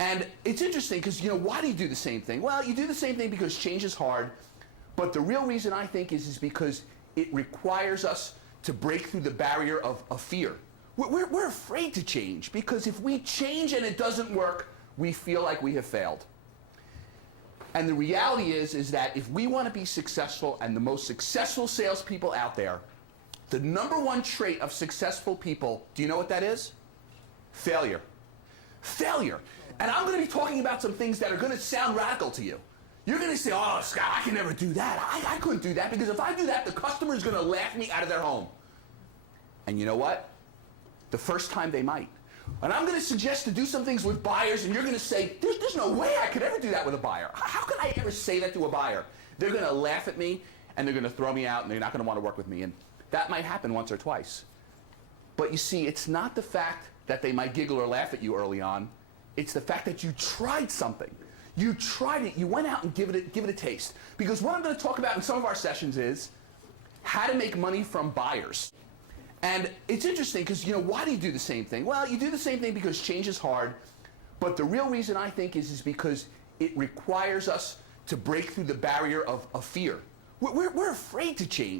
And it's interesting because, why do you do the same thing? Well, you do the same thing because change is hard, but the real reason I think is because it requires us to break through the barrier of fear. We're afraid to change because if we change and it doesn't work, we feel like we have failed. And the reality is that if we want to be successful and the most successful salespeople out there, the number one trait of successful people, do you know what that is? Failure. Failure. And I'm going to be talking about some things that are going to sound radical to you. You're going to say, oh, Scott, I can never do that. I couldn't do that because if I do that, the customer is going to laugh me out of their home. And you know what? The first time they might. And I'm going to suggest to do some things with buyers, and you're going to say, there's no way I could ever do that with a buyer. How could I ever say that to a buyer? They're going to laugh at me, and they're going to throw me out, and they're not going to want to work with me. And that might happen once or twice. But you see, it's not the fact that they might giggle or laugh at you early on. It's the fact that you tried something. You tried it. You went out and give it a taste. Because what I'm going to talk about in some of our sessions is how to make money from buyers. And it's interesting because, why do you do the same thing? Well, you do the same thing because change is hard. But the real reason I think is because it requires us to break through the barrier of fear. We're afraid to change.